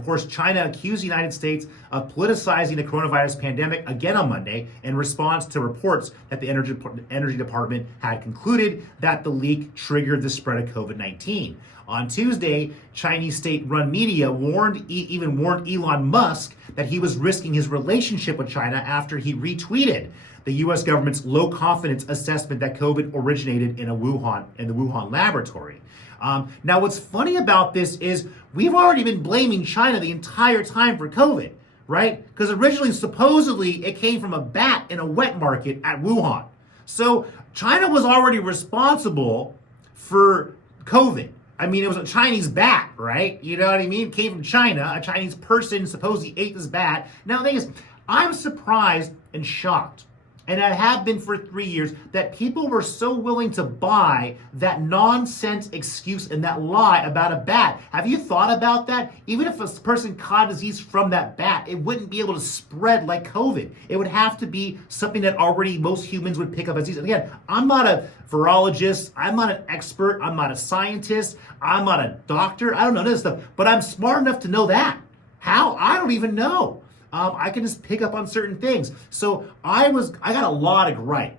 Of course, China accused the United States of politicizing the coronavirus pandemic again on Monday in response to reports that the Energy Department had concluded that the leak triggered the spread of COVID-19. On Tuesday, Chinese state-run media warned Elon Musk that he was risking his relationship with China after he retweeted the U.S. government's low-confidence assessment that COVID originated in the Wuhan laboratory. Now, what's funny about this is we've already been blaming China the entire time for COVID, right? Because originally, supposedly, it came from a bat in a wet market at Wuhan. So China was already responsible for COVID. I mean, it was a Chinese bat, right? You know what I mean? It came from China. A Chinese person supposedly ate this bat. Now, the thing is, I'm surprised and shocked, and I have been for 3 years, that people were so willing to buy that nonsense excuse and that lie about a bat. Have you thought about that? Even if a person caught a disease from that bat, it wouldn't be able to spread like COVID. It would have to be something that already most humans would pick up as disease. And again, I'm not a virologist, I'm not an expert, I'm not a scientist, I'm not a doctor, I don't know this stuff, but I'm smart enough to know that. How? I don't even know. I can just pick up on certain things. So I got a lot of gripe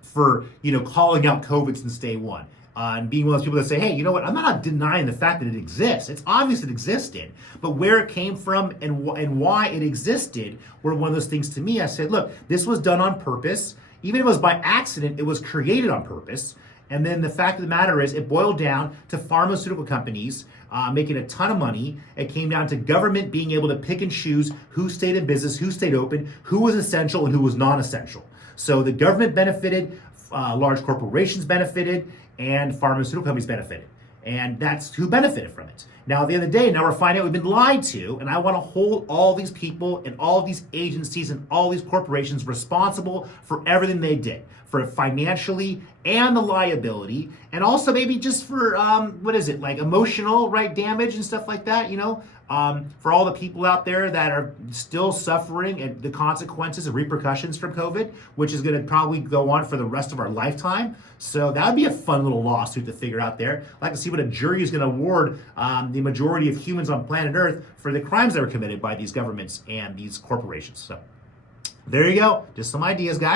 for, calling out COVID since day one. And being one of those people that say, hey, you know what, I'm not denying the fact that it exists. It's obvious it existed. But where it came from and why it existed were one of those things to me. I said, look, this was done on purpose. Even if it was by accident, it was created on purpose. And then the fact of the matter is it boiled down to pharmaceutical companies making a ton of money. It came down to government being able to pick and choose who stayed in business, who stayed open, who was essential and who was non-essential. So the government benefited, large corporations benefited, and pharmaceutical companies benefited. And that's who benefited from it. Now, at the end of the day, now we're finding out we've been lied to, and I want to hold all these people and all these agencies and all these corporations responsible for everything they did, for financially and the liability, and also maybe just for, emotional, right, damage and stuff like that, for all the people out there that are still suffering and the consequences and repercussions from COVID, which is going to probably go on for the rest of our lifetime. So that would be a fun little lawsuit to figure out there. I'd like to see what a jury is going to award the majority of humans on planet Earth for the crimes that were committed by these governments and these corporations. So there you go. Just some ideas, guys.